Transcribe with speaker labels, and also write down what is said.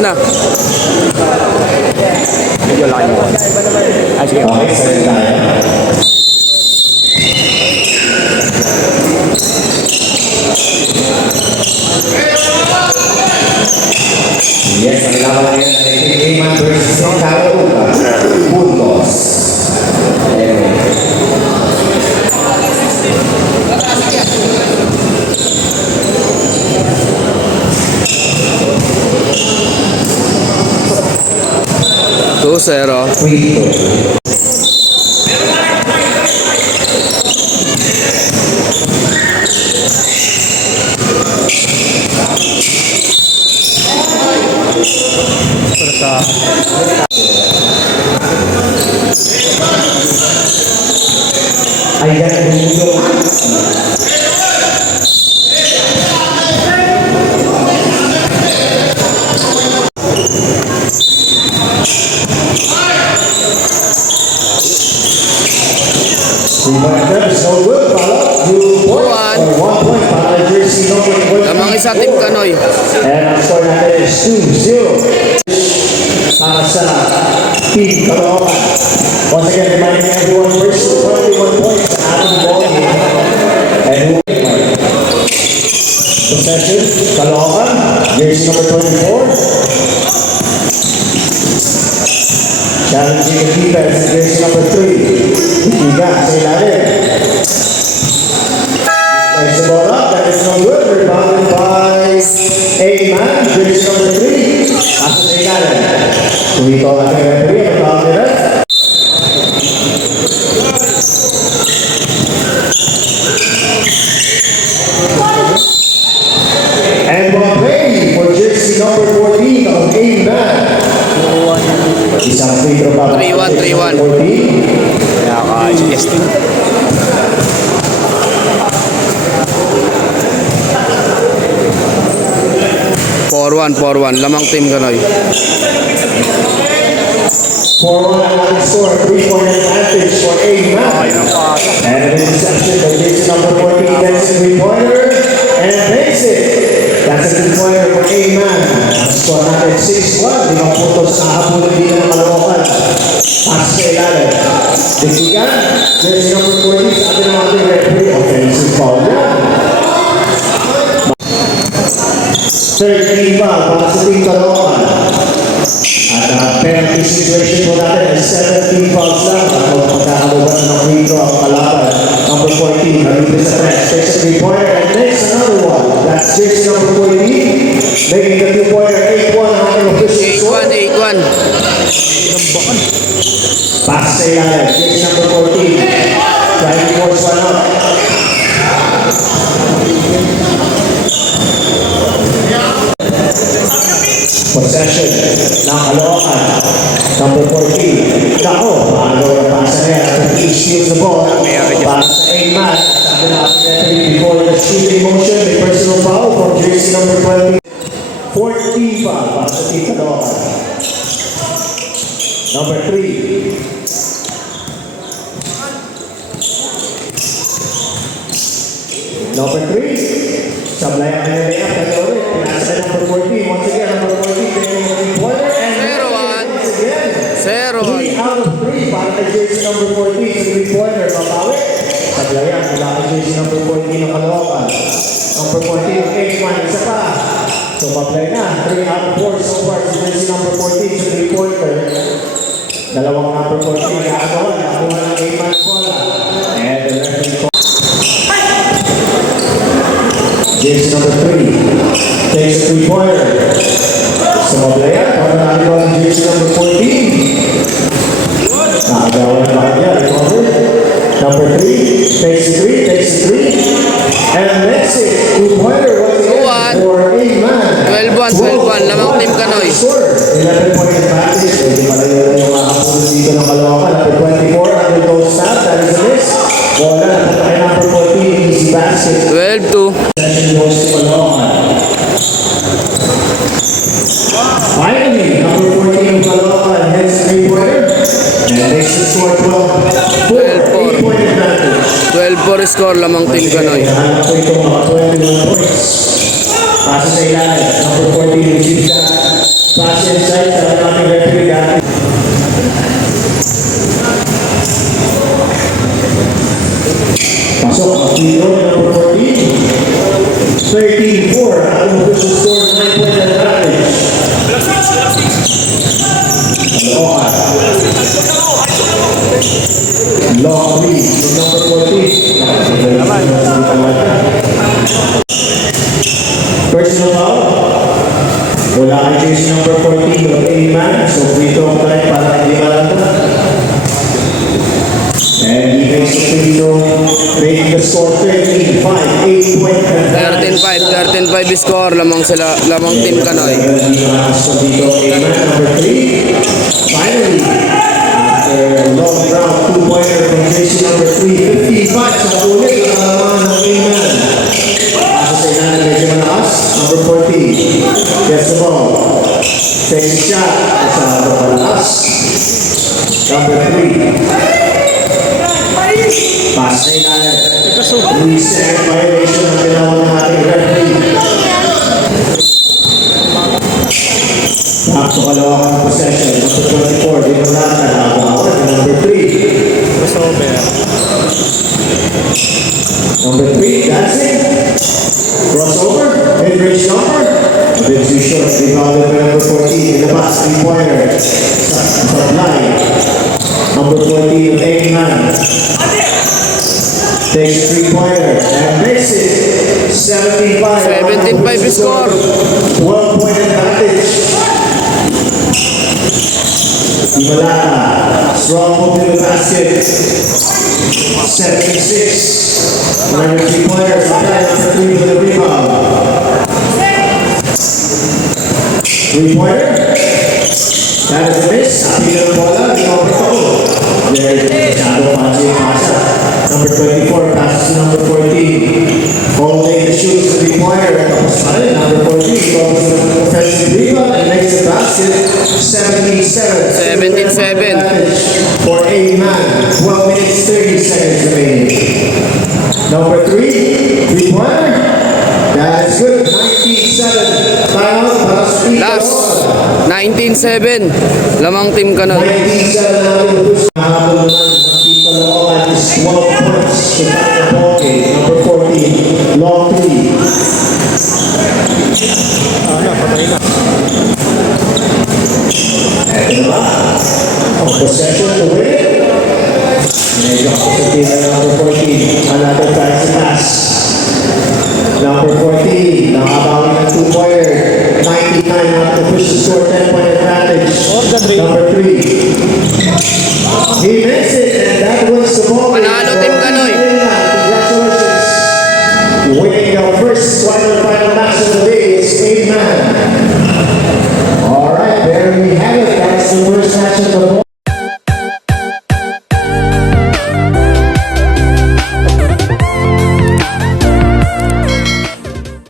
Speaker 1: na.
Speaker 2: 0 Ahí ya 24.
Speaker 1: Lamang isa Team Kanoy.
Speaker 2: And ang score natin is 2-0 para sa Team Caloocan. Once again, reminding everyone, first to 21 points sa ating ball game. And who Possession, Caloocan, jersey number 24. Challenging the defense, jersey number 3. Iga sa ilalim. Takes the ball up, that is no good. Rebounded by A-Man, jersey number 3. Asa sa ilalim. Tumito ang
Speaker 1: 4-1. Lamang team Ganoy.
Speaker 2: 4-1 on 3-point advantage for Aima. And an interception by Jason number 14. That's three-pointer. And makes it. That's a three-pointer for Aima. Score natin 6-1. Limang puntos sa hapon ng bilang kalawakan. Pass sa ilalim. Disigan. Number 14 sa atin ng ating referee. Offensive foul para sa team Caloocan. At ang penalty situation po natin ay 17 fouls lang at huwag pagkakaluban ng free throw ang kalaban. Number 14, Maruti sa press, takes a three-pointer and makes another one. That's jersey number 14, making the two-pointer 8-1 ang ating official score.
Speaker 1: 8-1, 8-1.
Speaker 2: Pass sa ilalim, jersey number 14, trying to force one up. Possession ng Caloocan. Number 14. Nako, paano yung pasa niya? He steals the ball. Para sa A-Man. Sabi na before the shooting motion, may personal foul from jersey number 20. 14 foul para sa Caloocan. Number 3. Number 3. Sablay ang number 14 sa three-pointer. Mapawi. Sablayan mula kay jersey number 14 ng Caloocan. Number 14 ng X-Man. Isa pa. So, paplay na. Three out of four so far sa jersey number 14 sa three-pointer. Dalawang number 14 nakagawa. Nakakuha ng X-Man bola. And the referee call. Jersey number 3 takes a three-pointer. Sa Mablaya, para nakagawa ng jersey number 14. Nakagawa ng bahagya, recover. Number 3, takes a 3, takes a 3. And makes it two-pointer once again
Speaker 1: Two-one.
Speaker 2: for A-Man.
Speaker 1: 12-1, 12-1. Lamang Team Kanoy.
Speaker 2: Score. 11 point advantage. Pwede malayo na yung mga kapulo dito ng Caloocan. Number 24, under goal stop. That is a miss. Bola, napunta kay number 14, easy basket.
Speaker 1: 12-2.
Speaker 2: Session goes to Caloocan. Finally, number 14 of Caloocan hits three-pointer and makes the score 12 4 8-point advantage.
Speaker 1: 12-4 score lamang Team Kanoy.
Speaker 2: Nahanap ko itong mga 21 points. Pasa sa ilalim, number 14 receives that. Pass inside, sabi ng ating referee number 14. 13-4. Ang official score 9 point advantage. Aloha. Long lead from number 14. Personal foul. Wala kay jersey number 14 of A-man. So free throw tayo para hindi malata. And he makes the throw, making the score 13-5. 8 point advantage.
Speaker 1: 13-5, 13-5 score. Lamang sila, lamang Team Kanoy.
Speaker 2: Number 3. Sa malakas. Number 3. Pass na inanin. Reset ang ng possession. Number
Speaker 1: 17-5 score.
Speaker 2: 12 point advantage. Imalata, strong hook in the basket. 76. Number three pointer, Sakay, number three for the rebound. Three pointer. That is a miss. Sabi ng bola, di ako ito. There is a shadow punching pasa. Number 24 passes to number 14. To. Tapos pa rin, number 14 goes to the offensive rebound and makes the basket. 77.
Speaker 1: 17-7.
Speaker 2: For a man. 12 minutes, 30 seconds remaining. Number 3, three pointer. That is good. 19-7. Timeout para sa Tito
Speaker 1: Last.
Speaker 2: Ron.
Speaker 1: 19-7. Lamang Team.
Speaker 2: 19-7 na rin push. Nakahabol naman ng Tito Looban is 12 points to tie the ball game. 14, long three. Eto na ba? Ang possession it. Medyo tira ng number 14. Another tries to pass.